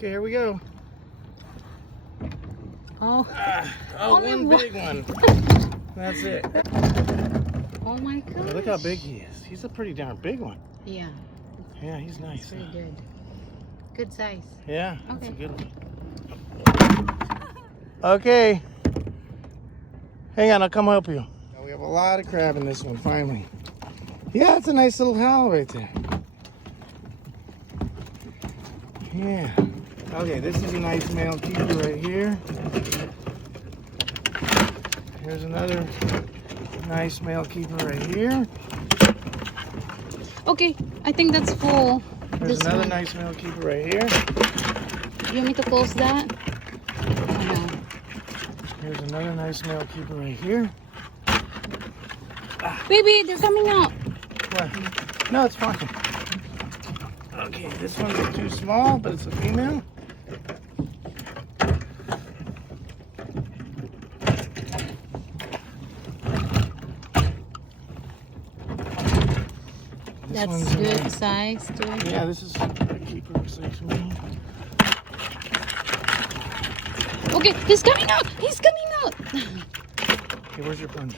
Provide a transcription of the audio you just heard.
Okay, here we go. Oh. One big one. That's it. Oh my gosh. Look how big he is. He's a pretty darn big one. Yeah. Yeah, he's nice. Pretty good. Good size. Yeah, that's Okay. a good one. Okay. Hang on, I'll come help you. We have a lot of crab in this one, finally. Yeah, it's a nice little howl right there. Yeah. Okay, this is a nice male keeper right here. Here's another nice male keeper right here. Okay, I think that's full. There's This another one. nice male keeper right here. You want me to close that? No. Here's another nice male keeper right here. Baby, they're coming out. What? No, it's fine. Okay, this one's too small, but it's a female. This one's That's a good nice- size too. Yeah, this is a keeper size male. Okay, he's coming out. He's coming out. Okay, where's your plunger?